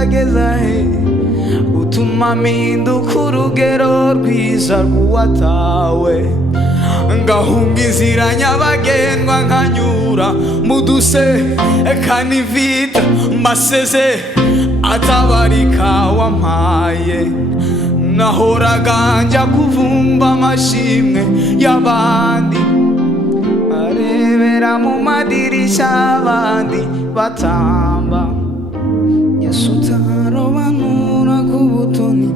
ndageza he utuma mpinduka urugero rwiza rw'uwatawe ngahunga inzira nyabagendwa nkanyura mu dusekanivita mbaseze atabarika wampaye nahoraga njya kuvumba amashimwe y'abandi arebera mu madirishya abandi batamba Yesu utarobanura ku butoni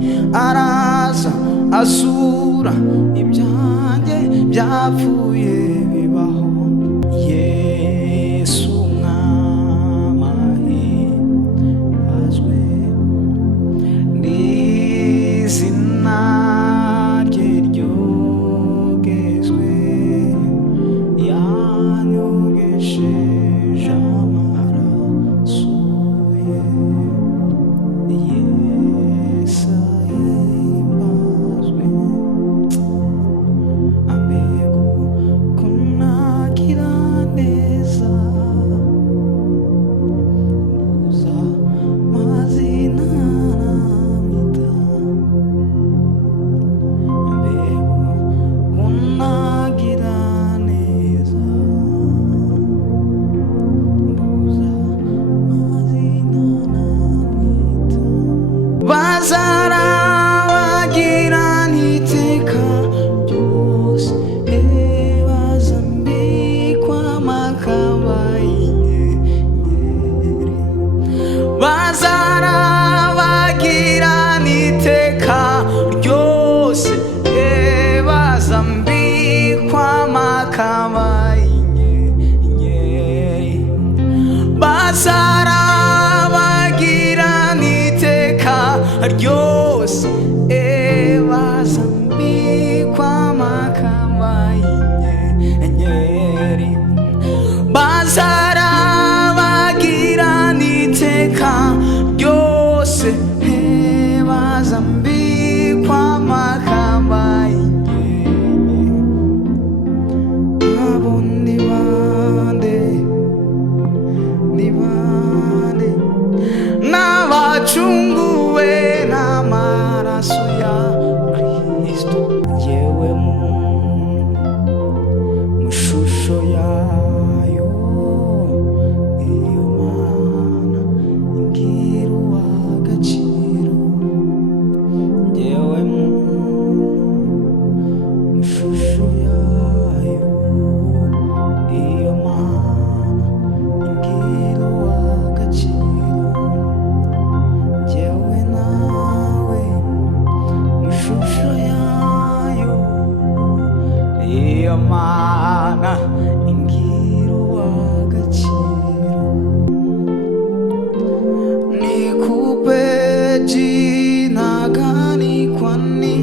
araza asura ibyanjye byapfuye bibaho Yesu mwamahi azwe n'izina rye ryogezwe yanyogesheje amaraso ye Yesu ahimbazwe ambego kunagira neza mbuza mazina namita ambego kunagira neza mbuza mazina namita bazarabagirana iteka ryose bazambikwa amakamba y'inyenyeri bazarabagirana iteka ryose bazambikwa amakamba y'inyenyeri bazarabagirana iteka ryose bazambikwa amakamba y'inyenyeri bazarabagirana iteka ryose bazambikwa amakamba y'inyenyeri abo ni bande ni bande n'abacunguwe n'amaraso ya Kristo yewe mu shusho yayo iyo mana ingira uw'agaciro yewe mu shusho yayo iyo mana ingira uw'agaciro jewe nawe mu shusho yayo iyo mana ingira uw'agaciro nikupe jina gani kwani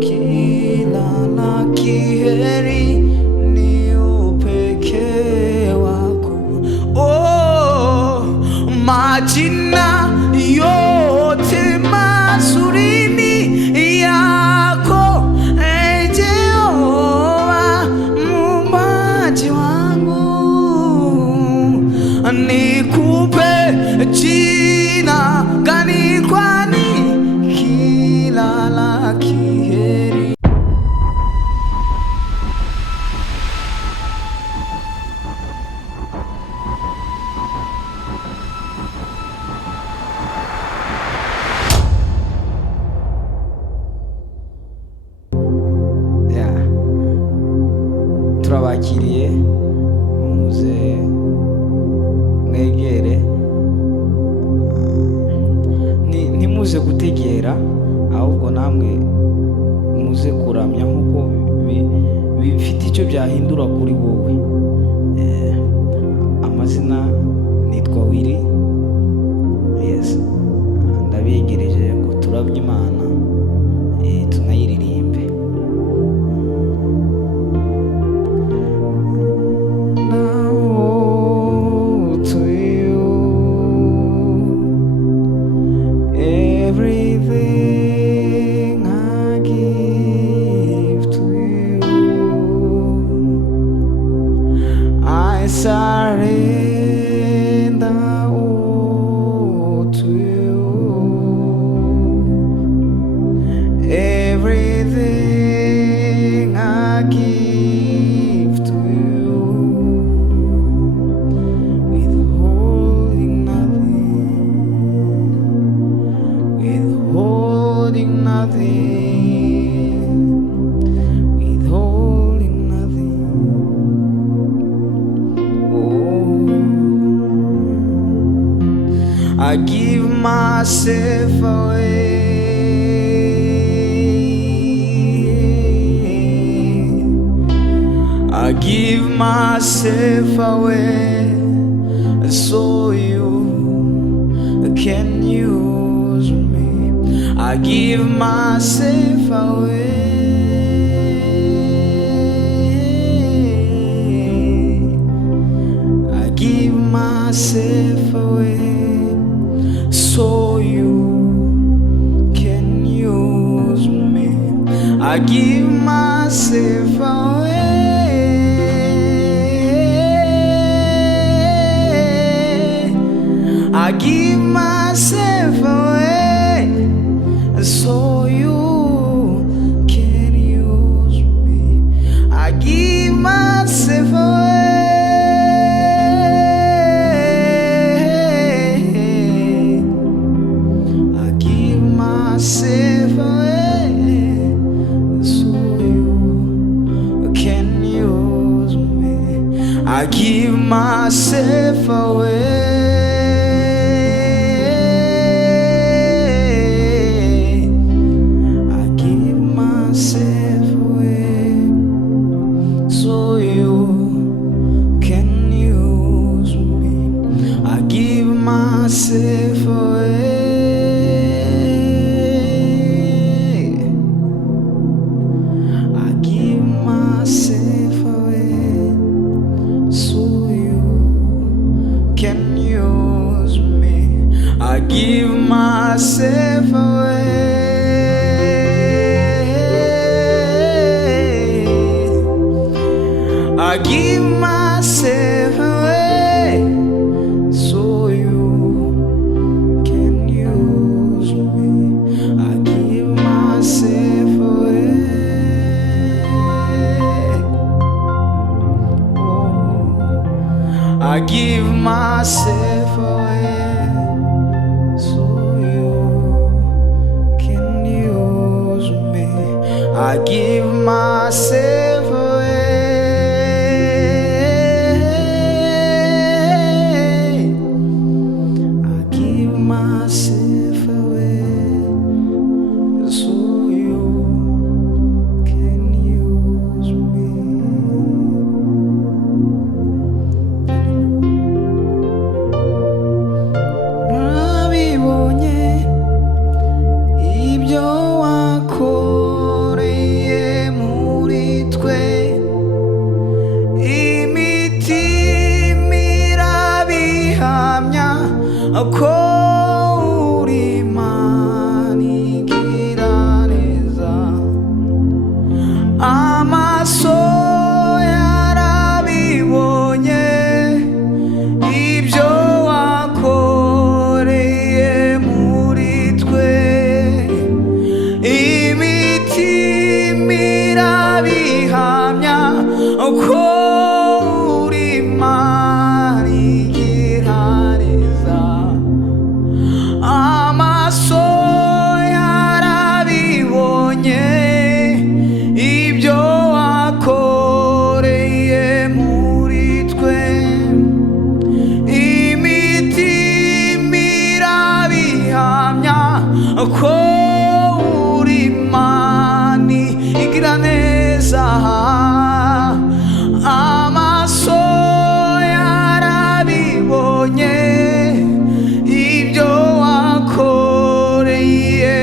kila la kiheri ni upekee wako majina yote mazuri ni yako Jehova muumbaji wangu nikupe jina gani kwani kila la kiheri turabakiriye muze mwegere ntimuze gutegera ahubwo namwe muze kuramya nk'uko bifite icyo byahindura kuri wowe amazina nitwa Willy yes ndabegereje ngo turamye Imana tunayiririmbe Everything I give to you, I surrender. I give myself away. I give myself away so you can use me. I give myself away. I give myself away so you can use me. I give myself away. I give myself away so you can use me. I give myself away. I give myself away so you can use me. I give myself away. Myself away. I give myself away so you can use me. I give myself away. I give myself away. I give myself away so you can use me. I give myself away. I give myself away so you can use me. Ko uri Imana igira neza, amaso yarabibonye ibyo wakoreye muri twe, imitima irabihamya ko uri Imana igira neza. Amaso yarabibonye ibyo wakoreye muri twe, imitima irabihamya ko uri Imana igira neza. Amaso yarabibonye ibyo wakoreye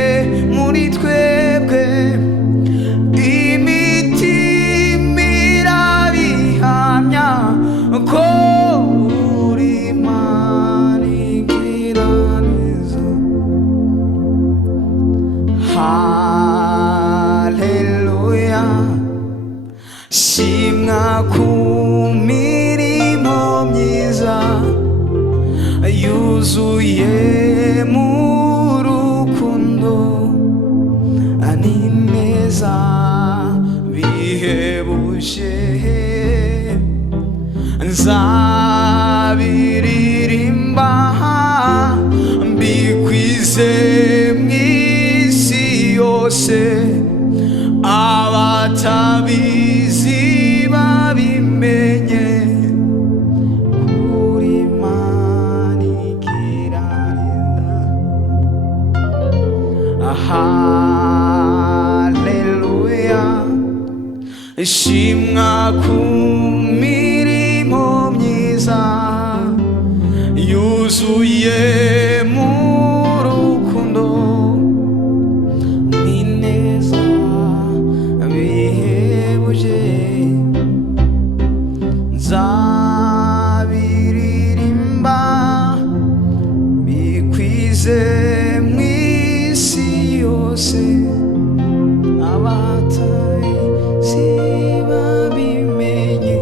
muri twebwe, imitima irabihamya ko uri Imana igira neza. Haleluya, shimwa ku mirimo myiza yuzuye mu rukundo n'ineza bihebuje. Nzabiririmba mbikwize mu isi yose, abatabizi babimenye kuri Imana igira neza. shimwa ku mirimo myiza yuzuye mu rukundo n'ineza bihebuje, nzabiririmba bikwize mu isi yose, abatabizi babimenye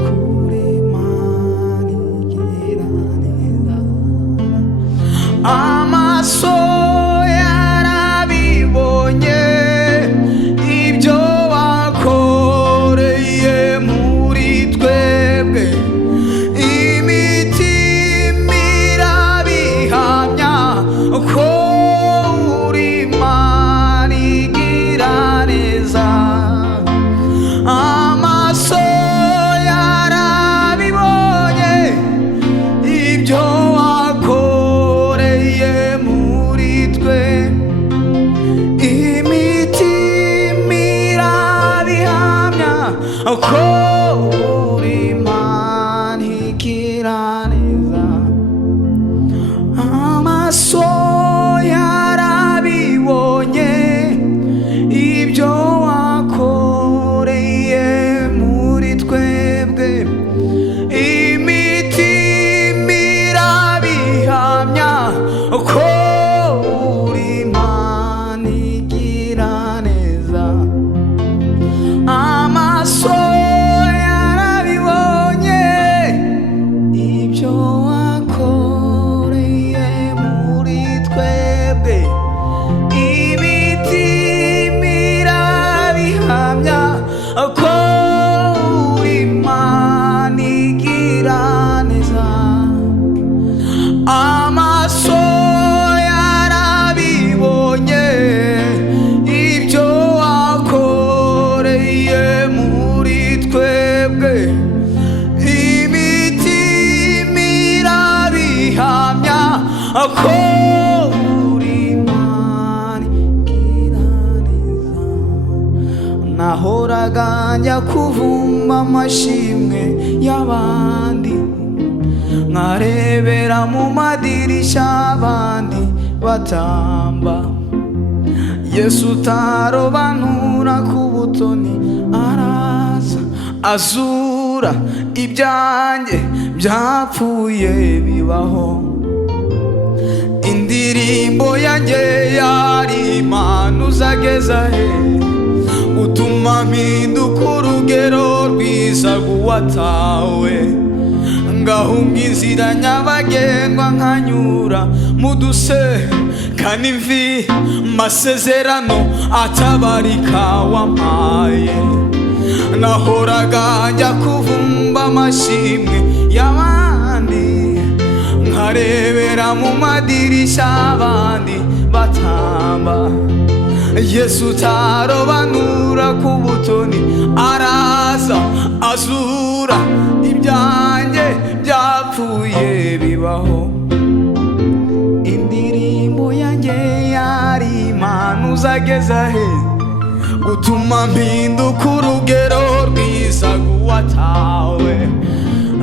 kuri Imana igira neza. Amaso yarabibonye ibyo wakoreye muri twebwe, imitima irabihamya ko uri Imana igira neza. Amaso yarabibonye ibyo wakoreye muri twe, imitima irabihamya ko uri Imana igira neza. Amaso yarabibonye ibyo wakoreye muri twebwe, imitima irabihamya ko uri Imana igira neza. Amaso yarabibonye ibyo wakoreye muri twebwe, imitima irabihamya ko uri Imana igira neza. Amaso yarabibonye ibyo wakoreye muri twebwe, imitima irabihamya ko uri Imana igira neza. Nahoraga njya kuvumba amashimwe y'abandi, nkarebera mu madirishya abandi batamba. Yesu utarobanura ku butoni araza azura ibyanjye byapfuye bibaho. Indirimbo yanjye yari Imana uzageza he, utuma mpinduka urugero rwiza rw'uwatawe, ngahunga inzira nyabagendwa nkanyura mu duseka n'imvi, masezerano atabarika wampaye. Nahoraga njya kuvumba amashimwe y'abandi, nkarebera mu madirishya abandi batamba. Yesu utarobanura ku butoni araza azura ibyanjye byapfuye bibaho. Indirimbo yanjye yari Imana uzageza he, utuma mpinduka urugero rwiza rw'uwatawe,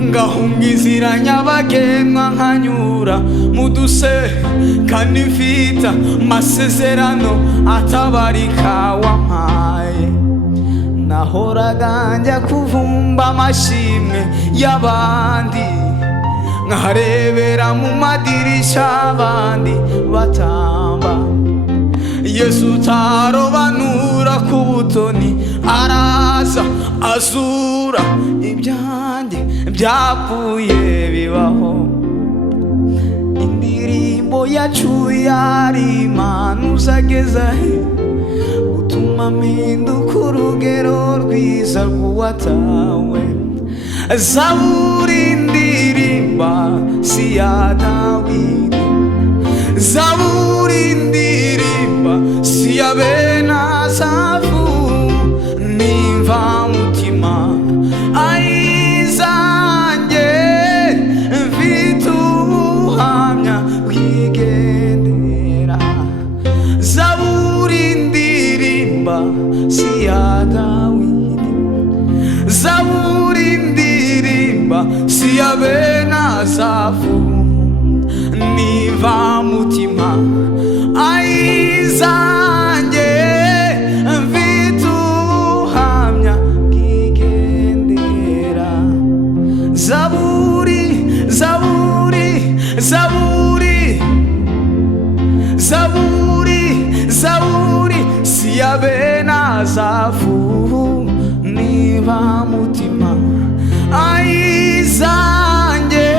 ngahunga inzira nyabagendwa nkanyura mu duseka n'imfita, masezerano atabarika wampaye. Nahoraga njya kuvumba amashimwe y'abandi, nkarebera mu madirishya abandi batamba. Yesu utarobanura ku butoni araza azura ibyanjye byapfuye bibaho. Indirimbo yacu yari Imana uzageza he, utuma mpinduka urugero rwiza rw'uwatawe. Zaburi ndirimba si ya Dawidi, zaburi ndirimba si ya bene Asafu, nimva mutima ayizanjye mfite ubuhamya bwigendera. Zaburi ndirimba si ya Dawidi, safu niva mutima ayizanjye mfite ubuhamya bwigendera. Zaburi, zaburi, zaburi, zaburi, zaburi, siya bena safu niva mutima ayizanjye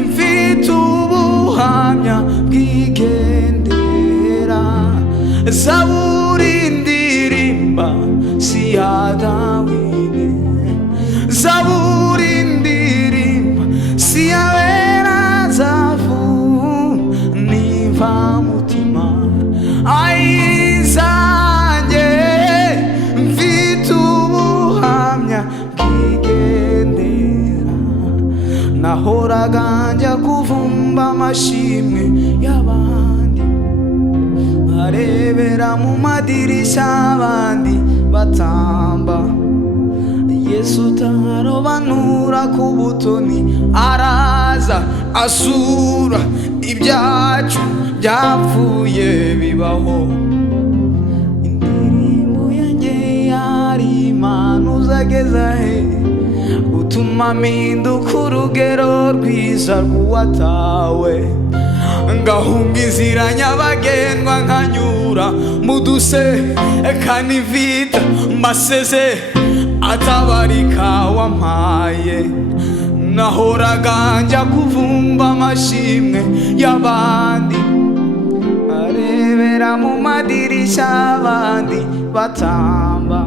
mfite ubuhamya bwigendera. Zaburi ndirimba siya Dawidi, zaburi ndirimba siya bena safu niva mutima ayizanjye mfite ubuhamya bwigendera. Nahoraga njya kuvumba amashimwe y'abandi, arebera mu madirishya abandi batamba. Yesu utarobanura ku butoni araza asura ibyacu byapfuye bibaho. Indirimbo yanjye yari Imana uzageza he utuma mpinduka urugero rwiza rw'uwatawe. Ngahunga inzira nyabagendwa nkanyura mu dusekani vita maseze atabarika wampaye. Nahoraga njya kuvumba amashimwe y'abandi, arebera mu madirishya abandi batamba.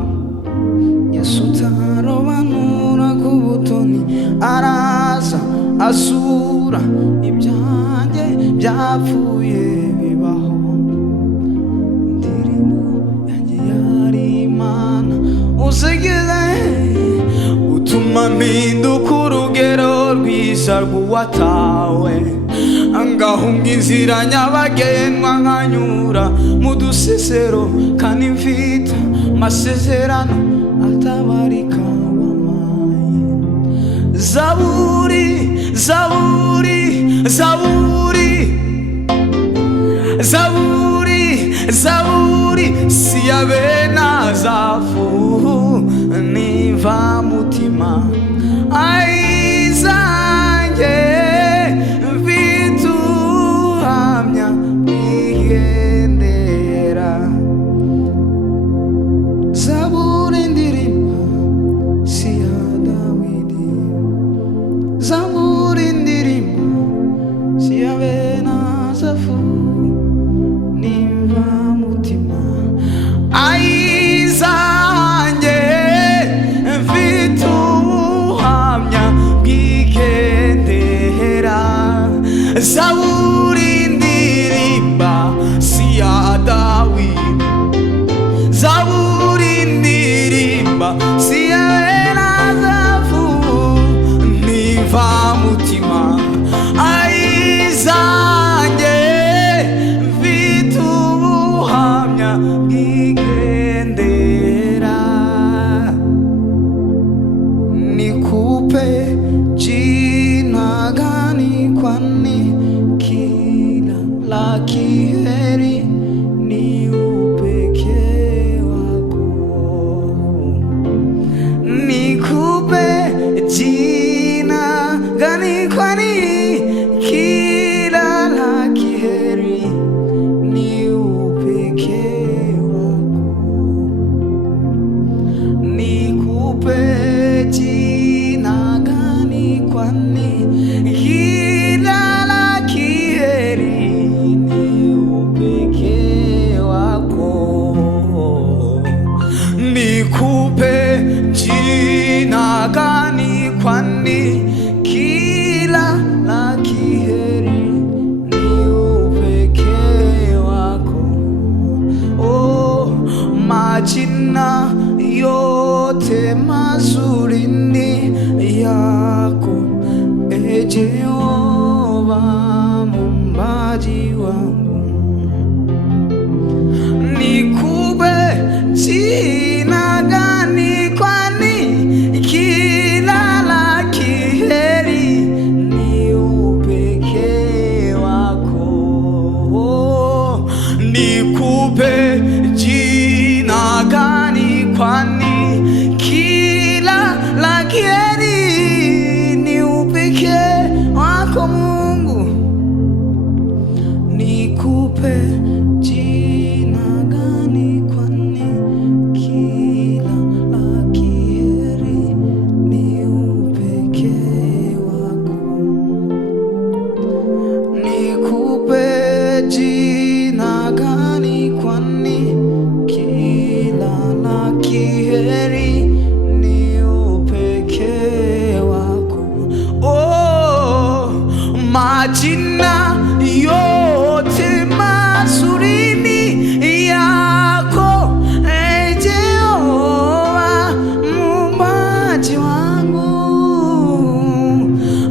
Yesu utarobanura ku butoni araza asura ibyanjye byapfuye bibaho. Indirimbo yanjye yari Imana uzageza utuma mpinduka urugero rwiza rw'uwatawe. Ngahunga inzira nyabagendwa nkanyura mu dusesero kandi mfite amasezerano atabarika wampaye. Zaburi, zaburi, zaburi, zaburi, zaburi, siya bena safu niva mutima ayizanjye mfite ubuhamya bwigendera. Zaburi ndirimba siya Dawidi, zaburi ndirimba siya bena safu niva mutima ayizanjye mfite ubuhamya bwigendera. Zaburi ndirimba siya Dawidi, zaburi ndirimba siya bena safu niva mutima ayizanjye mfite ubuhamya bwigendera. Nikupe jina gani kwani kila la kheri ni upekee wako. Nikupe jina gani kwani kila la kheri ni upekee wako. Nikupe jina gani kwani kila la kheri ni upekee wako. Nikupe jina gani kwani kila la kheri ni upekee wako. Oh, majina yote mazuri ni yako, eje lako Mungu, nikupe jina gani? Kwani kila la kheri ni upekee wako. Nikupe jina gani? Kwani kila la kheri ni upekee wako. Oh, majina yote mazuri ni yako, Jehova muumbaji wangu.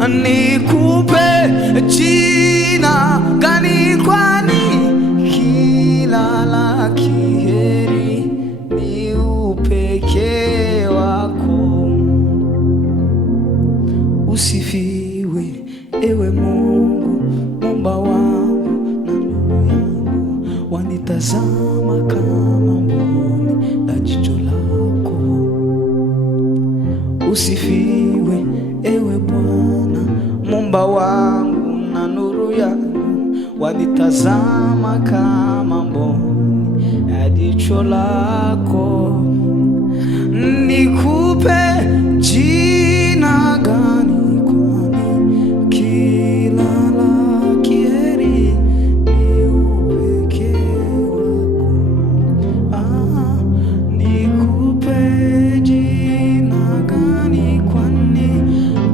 Nikupe jina gani? Kwani kila la kheri ni upekee wako. Usifiwe ewe Mungu muumba wangu na nuru yangu, wanitazama kama mboni la jicho lako. Usifiwe ewe Bwana muumba wangu na nuru yangu, wanitazama kama mboni la jicho lako. Nikupe jina gani? Kwani kila la kheri ni upekee wako. Nikupe jina gani? Kwani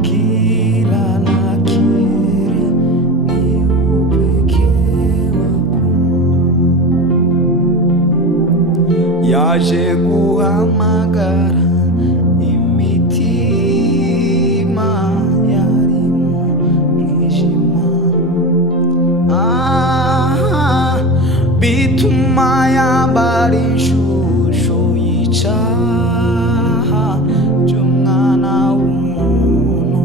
kila la kheri ni upekee wako. Yaje guhamagara imitima yari mu mwijima, bituma yambara ishusho y'icyaha cy'umwana w'umuntu.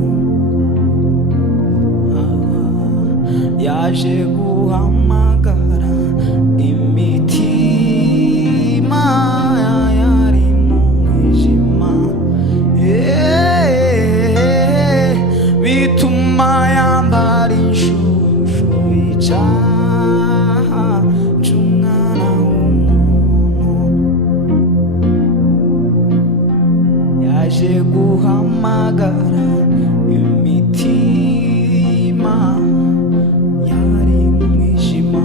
Yaje guhamagara imitima yari mu mwijima, bituma yambara ishusho y'icyaha cy'umwana w'umuntu. Yaje guhamagara imitima yari mu mwijima.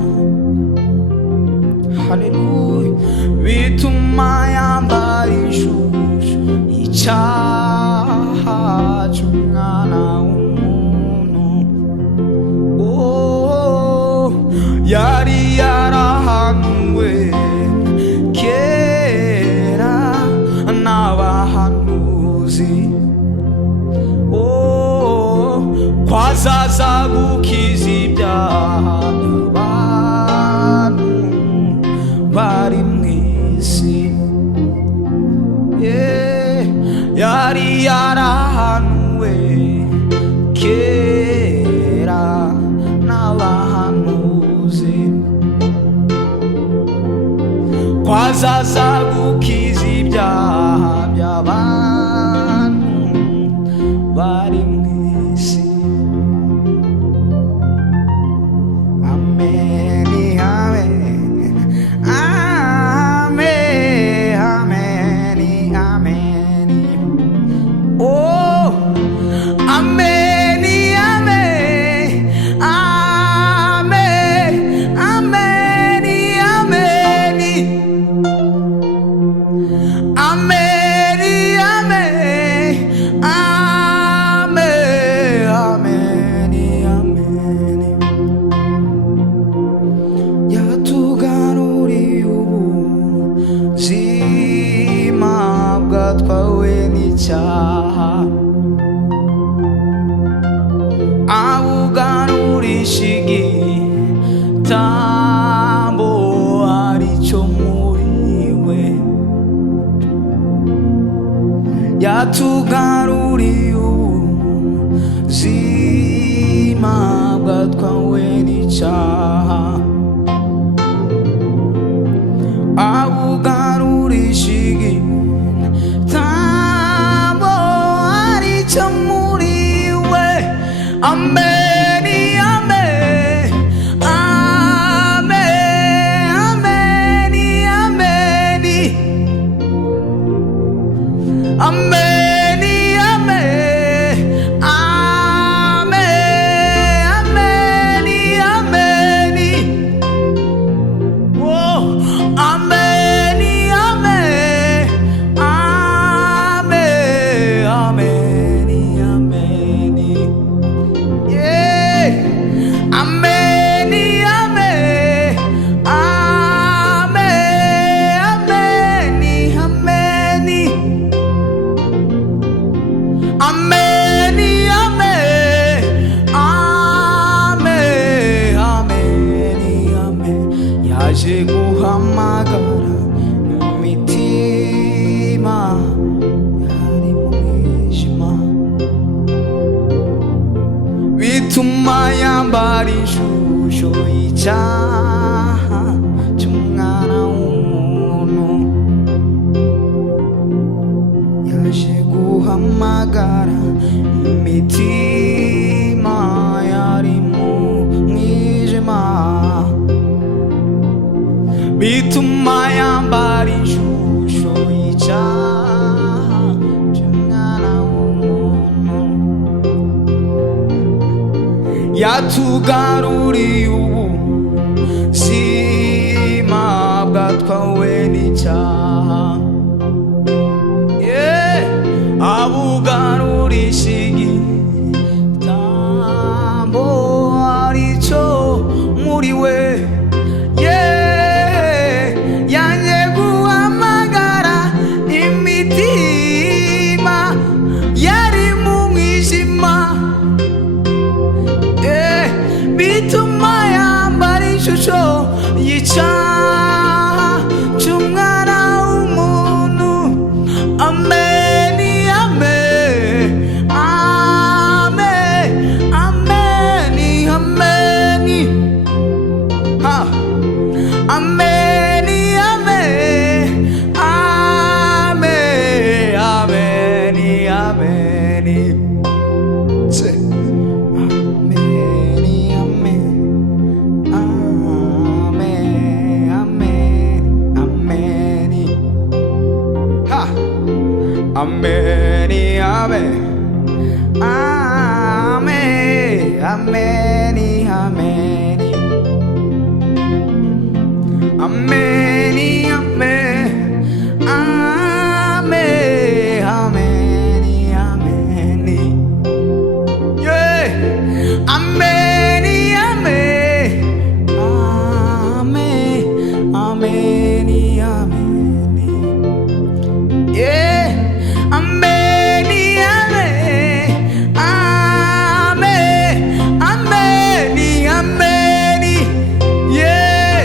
Haleluya. Bituma yambara ishusho y'icyaha cy'umwana w'umuntu. Oh, yari yarahanuwe kera n'abahanuzi, oh, kwazaza gukiza ibyaha by'abantu bari mu isi. Yari yarahanuwe kera n'abahanuzi, kwazaza gukiza ibyaha by'abantu bari mu isi. Amen, amen, amen, amen, amen. Oh, amen, amen, amen, amen, amen. Amen, amen, amen, amen, amen. Yatugaruriye ubuzima bwatwawe n'icyaha, abugarurisha igitambo aricyo muri we. Yatugaruriye ubuzima bwatwawe n'icyaha, abugarurisha igitambo aricyo muri we. Ameni, amen. Amen, ameni, ameni. Ameni, amen. Amen, ameni, ameni. Oh, ameni, amen. Amen, ameni, ameni. Yeah. Ameni, amen. Amen, ameni, ameni. Ameni, amen. Amen, ameni, amen. Yaje guhamagara imitima yari mu mwijima, bituma yambara ishusho y'icyaha cy'umwana w'umuntu. Yaje guhamagara imitima yari mu mwijima, bituma yambara ishusho y'icyaha cy'umwana w'umuntu. Yatugaruriye ubuzima bwatwawe n'icyaha, abugarurisha igitambo aricyo muri we. Yanze guhamagara imitima yari mu mwijima, bituma yambara ishusho y'icyaha cy'umwana w'umuntu. Ameni, amen. Amen, ameni, ameni. Ha. Ameni, amen. Amen, ameni, ameni. Say. Ameni, amen. Amen, amen, ameni. Ha. Ameni, amen. Amen, ameni, ameni. Ameni, amen. Amen, ameni, ameni. Yeah. Ameni, amen. Amen, ameni, ameni. Yeah. Ameni, amen. Amen, ameni, ameni. Yeah.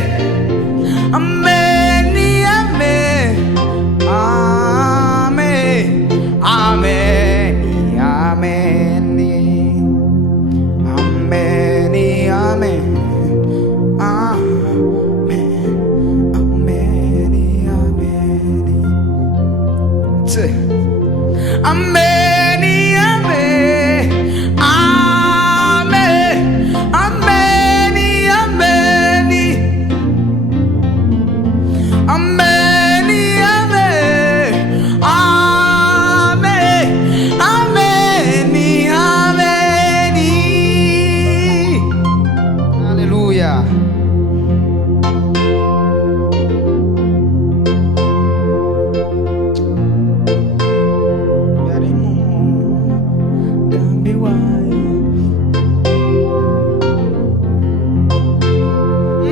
Ameni, amen. Amen, ameni, ameni. Ameni, amen. Amen, ameni, ameni. Say. Ameni, amen. Amen, ameni, ameni. Ameni, amen. Amen, ameni, ameni. Hallelujah. Yari mu mugambi wayo,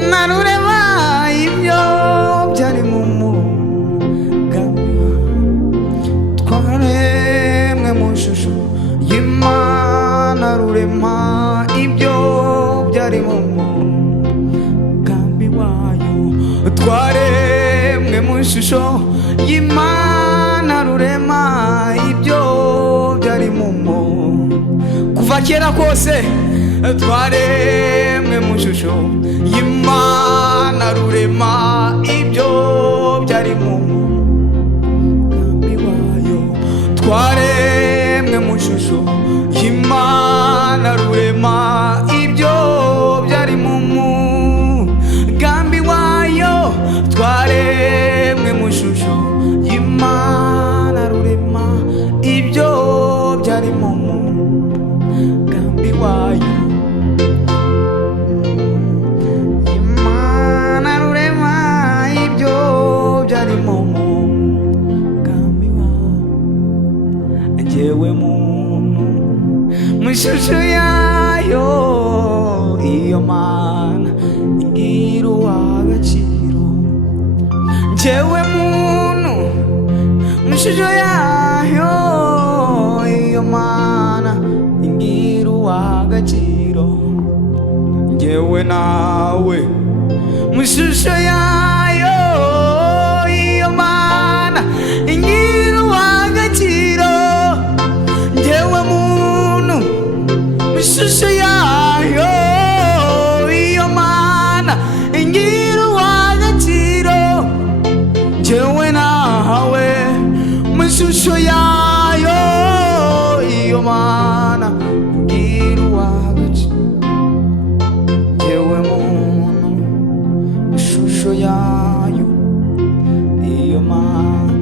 narureba ibyo byari mu mugambi wayo. Twaremwe mu ishusho y'Imana rurema ibyo byari mu mugambi wayo. Twaremwe mu ishusho y'Imana rurema ibyo byari mu kuva kera kose. Twaremwe mu ishusho y'Imana rurema ibyo byari mu mugambi wayo. Twaremwe mu ishusho y'Imana Imana rurema ibyo byari mu mugambi wayo, twaremwe mu ishusho y'Imana rurema ibyo byari mu mugambi wayo. Imana rurema ibyo byari mu mugambi wayo. Njyewe muntu mu ishusho yayo, iyo Mana ingira uw'agaciro. Njyewe muntu mu ishusho yayo, iyo Mana ingira uw'agaciro. Njyewe nawe mu ishusho yayo, iyo Mana ingira uw'agaciro. Njyewe muntu mu ishusho yayo, iyo Mana ingira uw'agaciro. Njyewe nawe mu ishusho yayo, iyo Mana ingira uw'agaciro. Njyewe muntu mu ishusho yayo, iyo Mana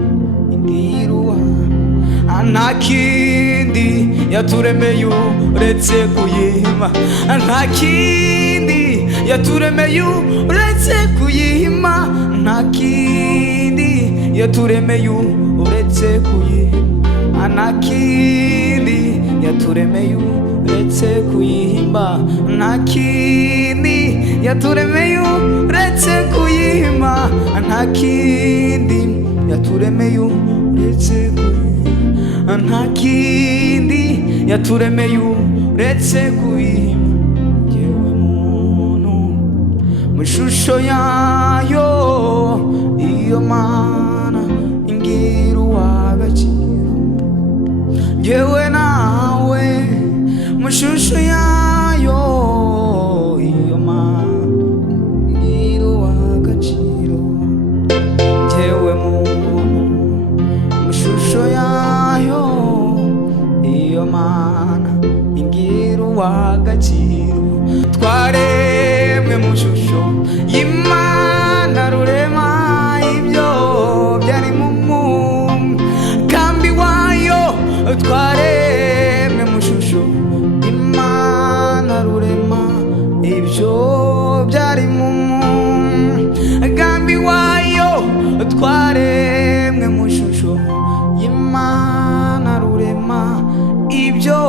ingira uw'agaciro. Nta kindi yaturemeye uretse kuyihima, nta kindi yaturemeye uretse kuyihima, nta kindi yaturemeye uretse kuyihima, nta kindi yaturemeye uretse kuyihimba, nta kindi yaturemeye uretse kuyihima, nta kindi yaturemeye uretse kuyihima, nta kindi yaturemeye uretse kuyihima. Njyewe muntu mu ishusho yayo, iyo Mana ingira uw'agaciro. Njyewe nawe mu ishusho yayo, iyo Mana ingira uw'agaciro. Njyewe muntu mu ishusho yayo, iyo Mana ingira uw'agaciro. Twaremwe mu ishusho y'Imana rurema ibyo byari mu mugambi wayo, twaremwe mu ishusho y'Imana rurema ibyo byari mu mugambi wayo, twaremwe mu ishusho y'Imana rurema ibyo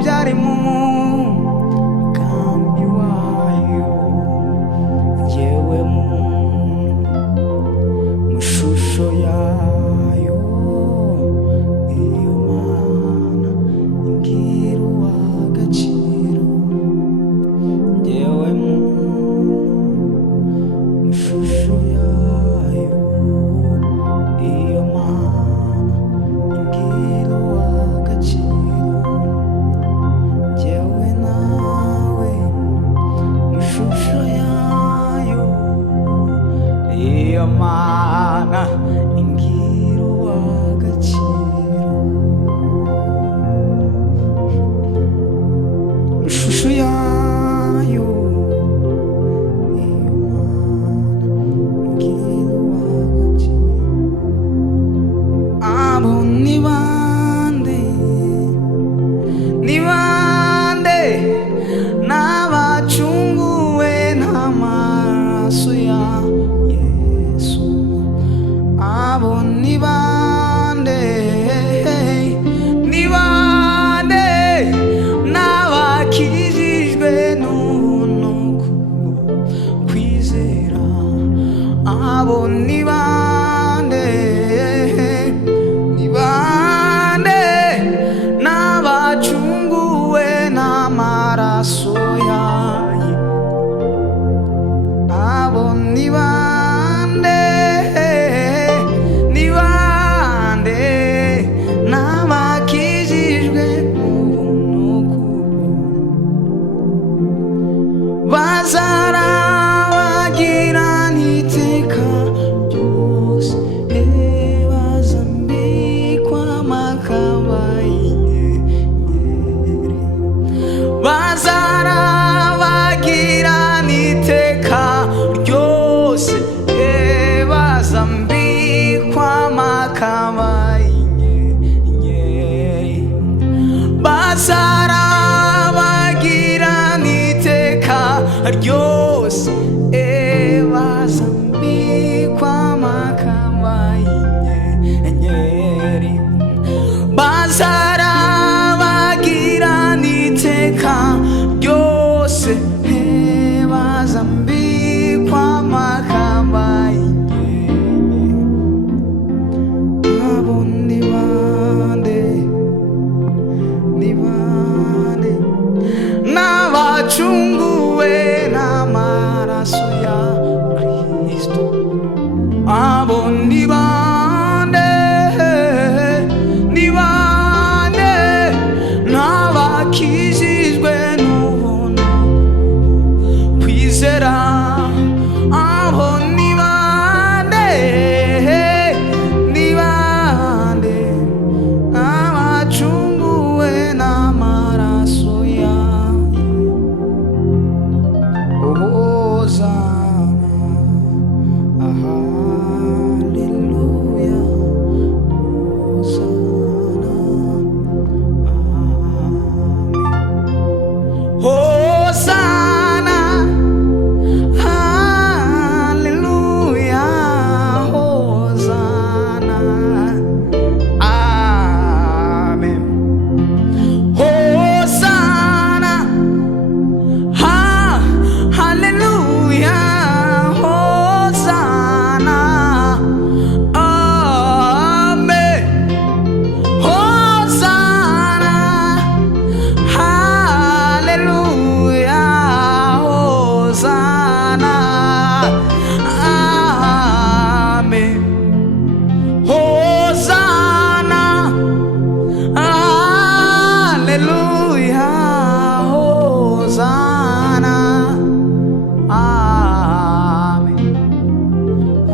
byari mu mugambi wayo. Njyewe mu ishusho yayo, iyo Mana ingira uw'agaciro. Njyewe mu ishusho yayo, iyo Mana ingira uw'agaciro. Njyewe nawe mu ishusho yayo, iyo Mana ingira uw'agaciro. Mu ishusho yayo, iyo Mana ingira uw'agaciro. Abo ni bande, ni bande n'abacunguwe n'amaraso ya Yesu. Abo ni bande, ni bande n'abakijijwe n'ubuntu kubwo kwizera. Abo ni bande, ni bande n'abacunguwe n'amaraso ya Yesu. Abo ni bande, ni bande n'abakijijwe n'ubuntu kubwo bazarabagirana iteka ryose, bazambikwa amakamba y'inyenyeri, ryose bazambikwa amakamba y'inyenyeri bazarabagirana iteka ryose bazambikwa amakamba y'inyenyeri abo ni bande n'abacunguwe n'amaraso ya Kristo abo ni bande n'abakijijwe n'ubuntu kwizera abo ni bande n'abacunguwe n'amaraso ya Hosanna, hallelujah, Hosanna, hallelujah, Hosanna, amen. Hosanna, hallelujah, Hosanna, amen. Hosanna, hallelujah, Hosanna, amen. Hosanna, hallelujah, Hosanna, amen.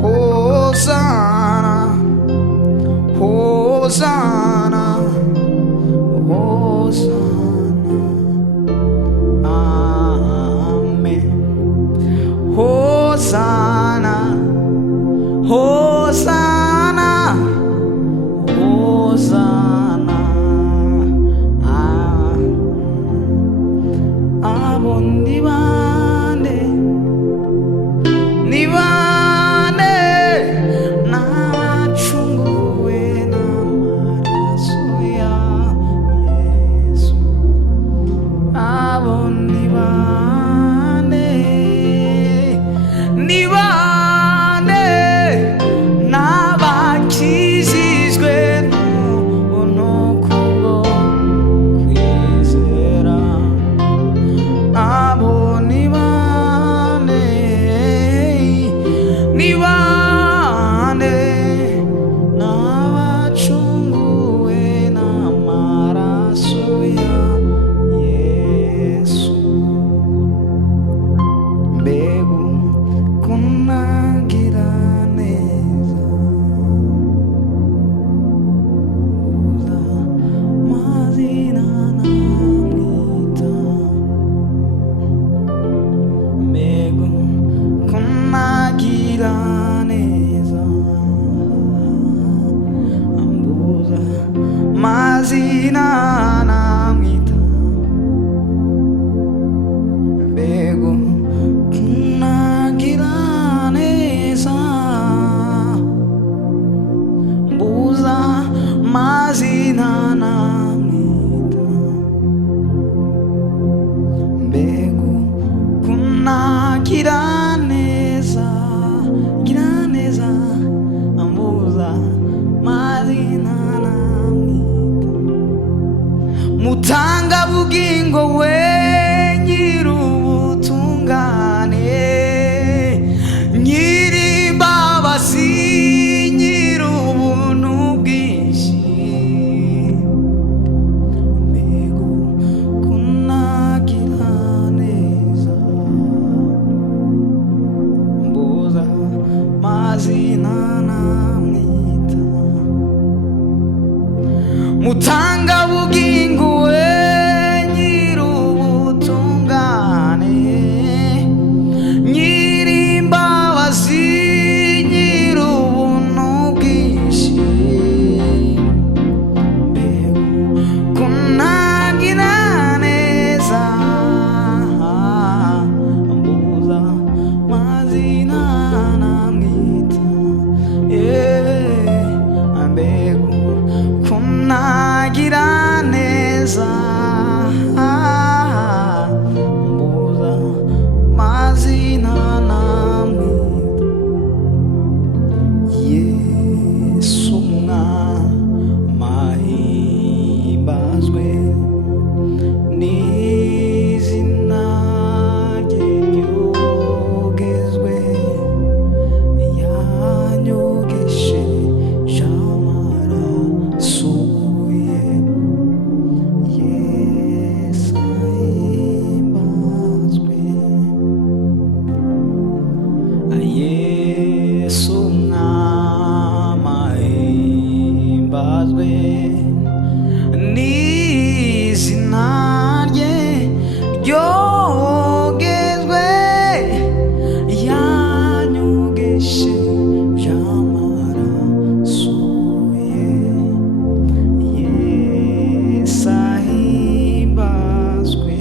Hosanna, Hosanna, Hosanna, amen. Hosanna, Hosanna, Hosanna, abo ni bande n'abacunguwe n'amaraso ya Yesu abo ni bande n'abakijijwe n'ubuntu kubwo kwizera abo ni yogezwe yanyogeshe y'amaraso ye. Yesu ahimbazwe,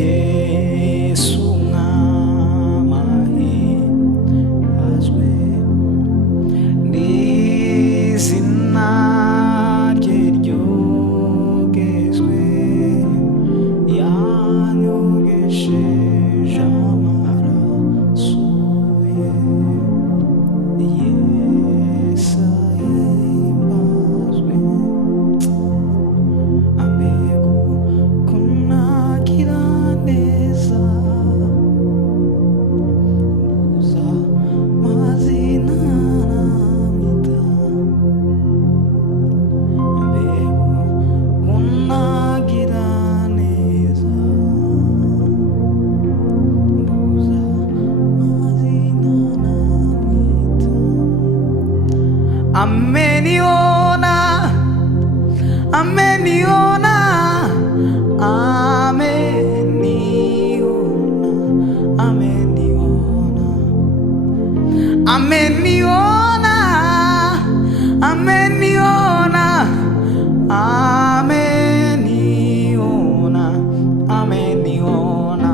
Yesu mwami ahimbazwe, n'izina rye ryogezwe yanyogesheje amaraso ye. Yesu ahimbazwe. Ambego kunagira neza, mbuza mazina namwita. Ambego kunagira neza, mbuza mazina namwita. Ameniona, ameniona, ameniona, ameniona, ameniona, ameniona, ameniona,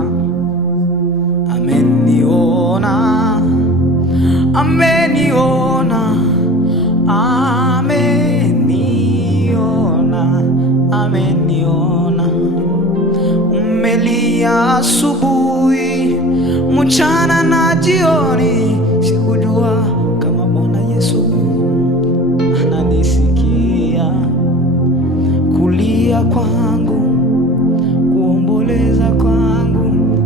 ameniona, ameniona, ameniona, ameniona. Umelia asubuhi, mchana na jioni, sikujua kama Bwana Yesu ananisikia. Kulia kwangu, kuomboleza kwangu,